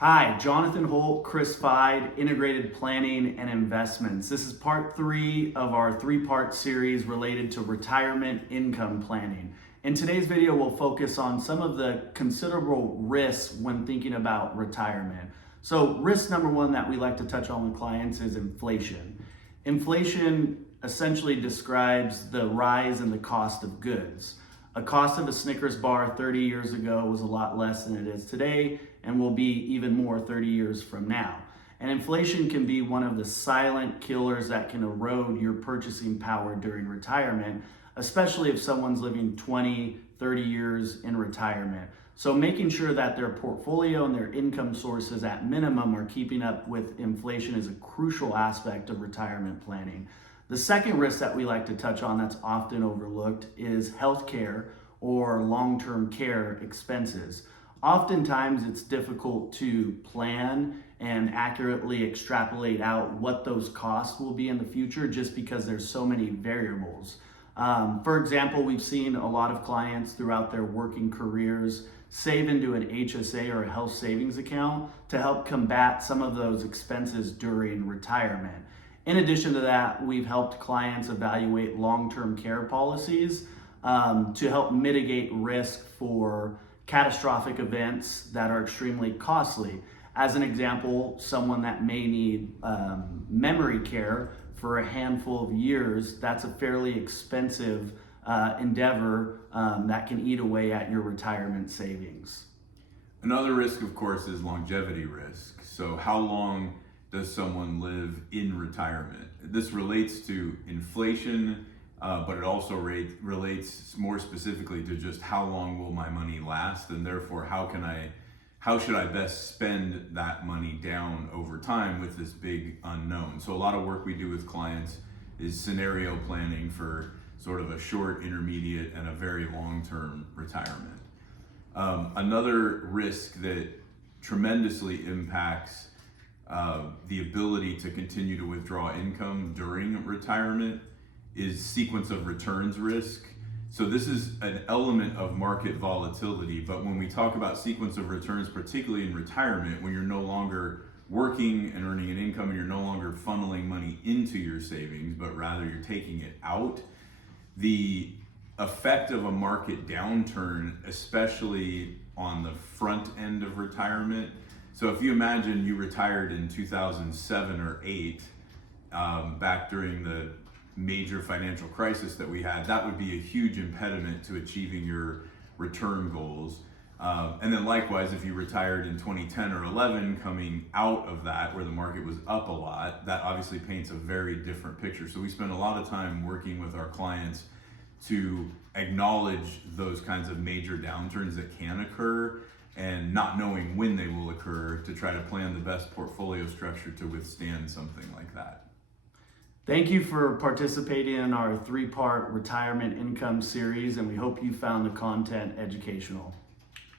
Hi, Jonathan Holt, Chris Fide, Integrated Planning and Investments. This is part 3 of our 3-part series related to retirement income planning. In today's video, we'll focus on some of the considerable risks when thinking about retirement. So risk number 1 that we like to touch on with clients is inflation. Inflation essentially describes the rise in the cost of goods. A cost of a Snickers bar 30 years ago was a lot less than it is today and will be even more 30 years from now. And inflation can be one of the silent killers that can erode your purchasing power during retirement, especially if someone's living 20, 30 years in retirement. So making sure that their portfolio and their income sources at minimum are keeping up with inflation is a crucial aspect of retirement planning. The second risk that we like to touch on that's often overlooked is healthcare or long-term care expenses. Oftentimes it's difficult to plan and accurately extrapolate out what those costs will be in the future just because there's so many variables. For example, we've seen a lot of clients throughout their working careers save into an HSA or a health savings account to help combat some of those expenses during retirement. In addition to that, we've helped clients evaluate long-term care policies to help mitigate risk for catastrophic events that are extremely costly. As an example, someone that may need memory care for a handful of years, that's a fairly expensive endeavor that can eat away at your retirement savings. Another risk, of course, is longevity risk. So how long does someone live in retirement? This relates to inflation, but it also relates more specifically to just how long will my money last, and therefore how should I best spend that money down over time with this big unknown. So a lot of work we do with clients is scenario planning for sort of a short, intermediate, and a very long-term retirement. Another risk that tremendously impacts the ability to continue to withdraw income during retirement is sequence of returns risk. So this is an element of market volatility, but when we talk about sequence of returns, particularly in retirement, when you're no longer working and earning an income and you're no longer funneling money into your savings, but rather you're taking it out, the effect of a market downturn, especially on the front end of retirement. So if you imagine you retired in 2007 or 8, back during the major financial crisis that we had, that would be a huge impediment to achieving your return goals. And then likewise, if you retired in 2010 or 11, coming out of that where the market was up a lot, that obviously paints a very different picture. So we spend a lot of time working with our clients to acknowledge those kinds of major downturns that can occur and not knowing when they will occur to try to plan the best portfolio structure to withstand something like that. Thank you for participating in our 3-part retirement income series, and we hope you found the content educational.